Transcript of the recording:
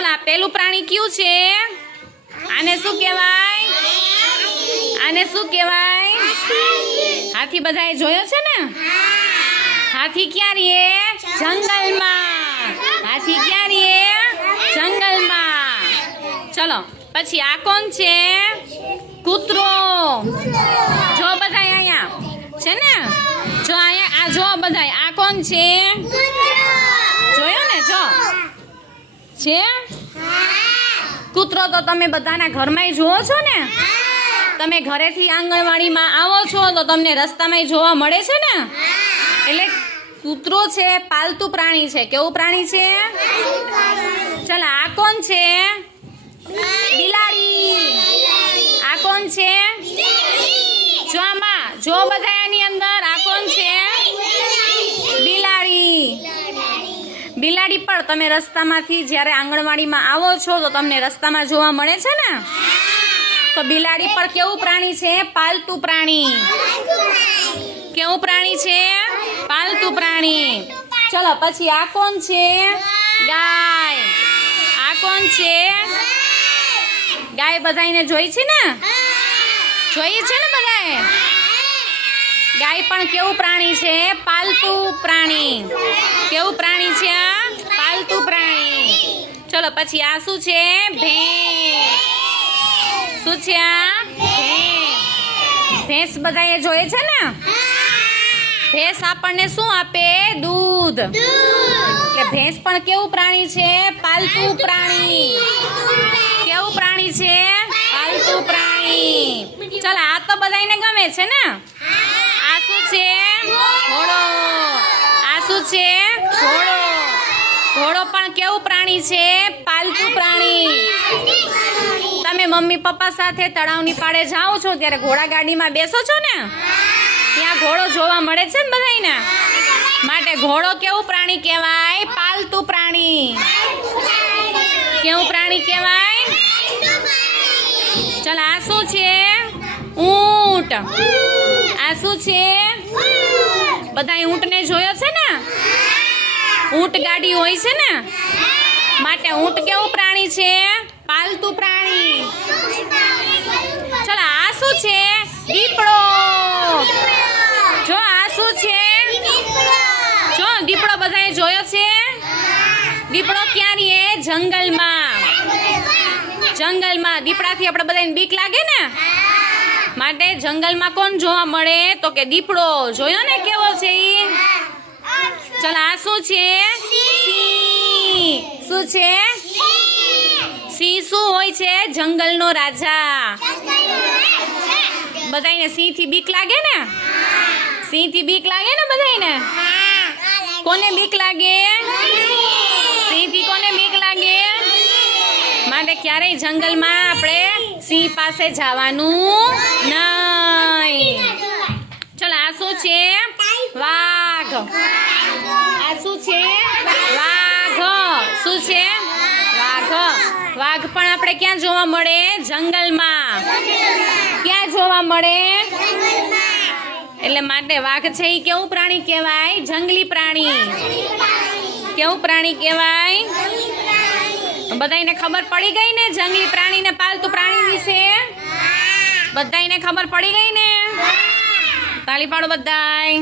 ચલો આ પેલું પ્રાણી કયું છે? આને શું કહેવાય? આને શું કહેવાય? હાથી બધાએ જોયો છે ને? હાથી ક્યાં રહે? જંગલમાં. હાથી ક્યાં રહે? જંગલમાં. ચલો પછી આ કોણ છે? કૂતરો. જો બધાય અહીંયા છે ને? જો અહીંયા આ જો બધાય આ કોણ છે? જોયો ને? જો છે કૂતરો તો તમે બધાના ઘરમાંય જોવો છો ને? તમે ઘરેથી આંગણવાડીમાં આવો છો તો તમને રસ્તામાં જોવા મળે છે ને? એટલે કૂતરો છે પાલતુ પ્રાણી છે. કેવું પ્રાણી છે? ચાલો આ કોણ છે? બિલાડી. આ કોણ છે? જો આમાં જો બધા આની અંદર આ કોણ છે? બિલાડી. બિલાડી પણ તમે રસ્તામાંથી જ્યારે આંગણવાડીમાં આવો છો તો તમને રસ્તામાં જોવા મળે છે ને? તો બિલાડી પણ કેવું પ્રાણી છે? પાલતુ પ્રાણી. કેવું પ્રાણી છે? પાલતુ પ્રાણી. ચલો પછી આ કોણ છે? ગાય. આ કોણ છે? ગાય બધાને જોઈ છે ને? જોઈ છે ને બધાએ? ગાય પણ કેવું પ્રાણી છે? પાલતુ પ્રાણી. કેવું પ્રાણી છે આ? પાલતુ પ્રાણી. ચલો પછી આ શું છે? ભેંસ. શું છે આ? ભેંસ. ભેંસ બધાએ જોઈ છે ને? ભેંસ આપણને શું આપે? દૂધ. એટલે ભેંસ પણ કેવું પ્રાણી છે? પાલતુ પ્રાણી. કેવું પ્રાણી છે? પાલતુ પ્રાણી. ચાલ આ તો બધાને ગમે છે ને? આ શું છે? ઘોડો. આ શું છે? ઘોડો. ઘોડો પણ કેવું પ્રાણી છે? પાલતુ પ્રાણી. તમે મમ્મી પપ્પા સાથે તળાવની પાળે જાઓ છો ત્યારે ઘોડાગાડીમાં બેસો છો ને? ત્યાં ઘોડો જોવા મળે છે ને બધાને? માટે ઘોડો કેવું પ્રાણી કહેવાય? પાલતુ પ્રાણી. કેવું પ્રાણી કહેવાય? ચાલ આ શું છે? ઊંટ. આ શું છે? બધા ઊંટને જોયો છે ને? ઊંટ ગાડી હોય છે ને? માટે ઊંટ કેવું પ્રાણી છે? પાલતુ પ્રાણી. ચાલ આ શું છે? દીપડો. જો આ શું છે? જો દીપડો બધાએ જોયો છે? દીપડો ક્યાં રહે? જંગલમાં. જંગલમાં. દીપડાથી આપણે બધાને બીક લાગે ને? માટે જંગલમાં કોણ જોવા મળે? તો કે દીપડો. જોયો ને કેવો છે ઈ? ચાલ આ શું છે? સિંહ. શું છે? સિંહ શું હોય છે? જંગલનો રાજા. બધાને સિંહ થી બીક લાગે ને? સિંહ થી બીક લાગે ને બધાને? કોને બીક લાગે? સિંહ થી કોને બીક લાગે? માટે ક્યારેય જંગલમાં આપણે સિંહ પાસે જવાનું નહીં. ચલો આ શું છે? વાઘ. આ શું છે? વાઘ. શું છે? વાઘ. વાઘ પણ આપણે ક્યાં જોવા મળે? જંગલમાં. ક્યાં જોવા મળે? એટલે માટે વાઘ છે એ કેવું પ્રાણી કહેવાય? જંગલી પ્રાણી. કેવું પ્રાણી કહેવાય? બધાને ખબર પડી ગઈ ને જંગલી પ્રાણી ને પાલતુ પ્રાણી વિશે? બધાને ખબર પડી ગઈ ને? તાળી પાડો બધાય.